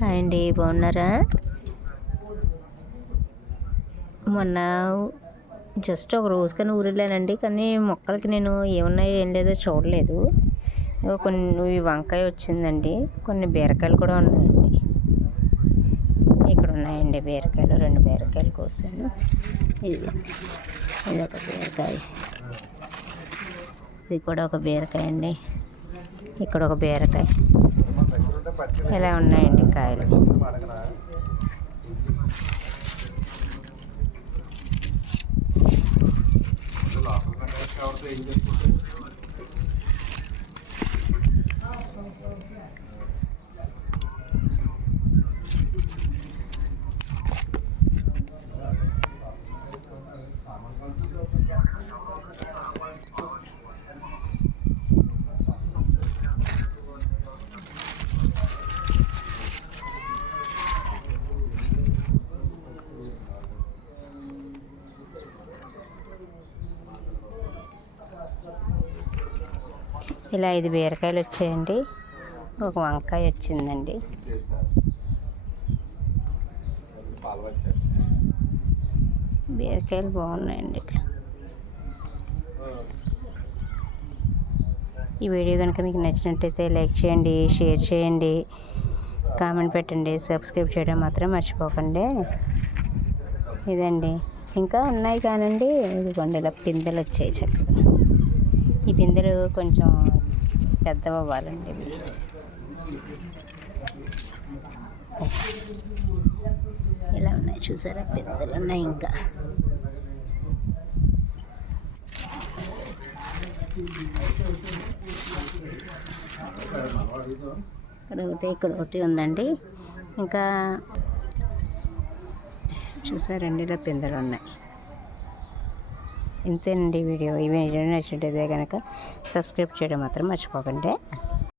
Hi అండి, బాగున్నారా? మొన్న జస్ట్ ఒక రోజు కానీ ఊరెళ్ళానండి, కానీ మొక్కలకి నేను ఏమున్నాయో ఏం లేదో చూడలేదు. కొన్ని వంకాయ వచ్చిందండి, కొన్ని బీరకాయలు కూడా ఉన్నాయండి. ఇక్కడ ఉన్నాయండి బీరకాయలు, 2 బీరకాయలు కోసాను. ఇది ఒక బీరకాయ, ఇది కూడా ఒక బీరకాయ అండి, ఇక్కడ ఒక బీరకాయ. ఇలా ఉన్నాయండి కాయలు. ఇలా 5 బీరకాయలు వచ్చాయండి, ఒక వంకాయ వచ్చిందండి. బీరకాయలు బాగున్నాయండి. ఇట్లా ఈ వీడియో కనుక మీకు నచ్చినట్టయితే లైక్ చేయండి, షేర్ చేయండి, కామెంట్ పెట్టండి, సబ్స్క్రైబ్ చేయడం మాత్రం మర్చిపోకండి. ఇదండి, ఇంకా ఉన్నాయి కానండి. ఇదిగోండి ఇలా పిందెలు వచ్చాయి చక్కగా. ఈ పిందెలు కొంచెం పెద్దవి అవ్వాలండి. ఇవి ఇలా ఉన్నాయి చూసారా, పిందెలు ఉన్నాయి. ఇంకా ఇక్కడ ఒకటి ఉందండి. ఇంకా చూసారండి, ఇలా పిందెలు ఉన్నాయి. ఇంతేనండి వీడియో. ఈ వీడియో నచ్చినట్టయితే కనుక సబ్స్క్రైబ్ చేయడం మాత్రం మర్చిపోకండి.